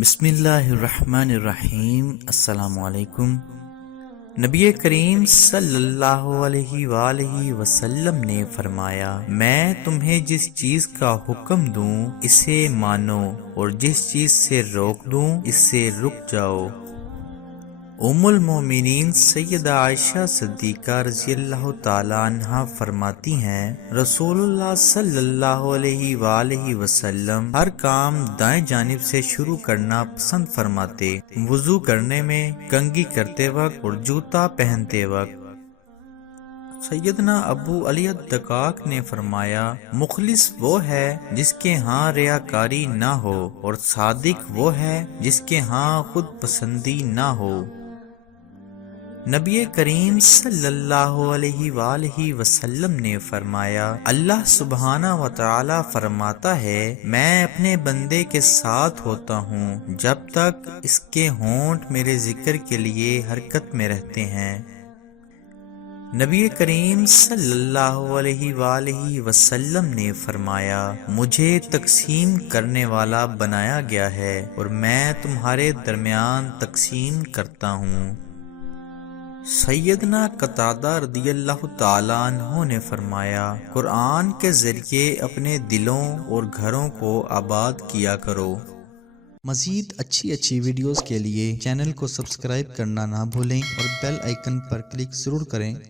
بسم اللہ الرحمن الرحیم۔ السلام علیکم۔ نبی کریم صلی اللہ علیہ وآلہ وسلم نے فرمایا، میں تمہیں جس چیز کا حکم دوں اسے مانو، اور جس چیز سے روک دوں اس سے رک جاؤ۔ ام المومنین سیدہ عائشہ صدیقہ رضی اللہ تعالی عنہا فرماتی ہیں، رسول اللہ صلی اللہ علیہ وآلہ وسلم ہر کام دائیں جانب سے شروع کرنا پسند فرماتے، وضو کرنے میں، کنگھی کرتے وقت اور جوتا پہنتے وقت۔ سیدنا ابو علی الدقاق نے فرمایا، مخلص وہ ہے جس کے ہاں ریاکاری نہ ہو، اور صادق وہ ہے جس کے ہاں خود پسندی نہ ہو۔ نبی کریم صلی اللہ علیہ وآلہ وسلم نے فرمایا، اللہ سبحانہ و تعالی فرماتا ہے، میں اپنے بندے کے ساتھ ہوتا ہوں جب تک اس کے ہونٹ میرے ذکر کے لیے حرکت میں رہتے ہیں۔ نبی کریم صلی اللہ علیہ وآلہ وسلم نے فرمایا، مجھے تقسیم کرنے والا بنایا گیا ہے، اور میں تمہارے درمیان تقسیم کرتا ہوں۔ سیدنا قتادہ رضی اللہ تعالیٰ عنہ نے فرمایا، قرآن کے ذریعے اپنے دلوں اور گھروں کو آباد کیا کرو۔ مزید اچھی ویڈیوز کے لیے چینل کو سبسکرائب کرنا نہ بھولیں اور بیل آئیکن پر کلک ضرور کریں۔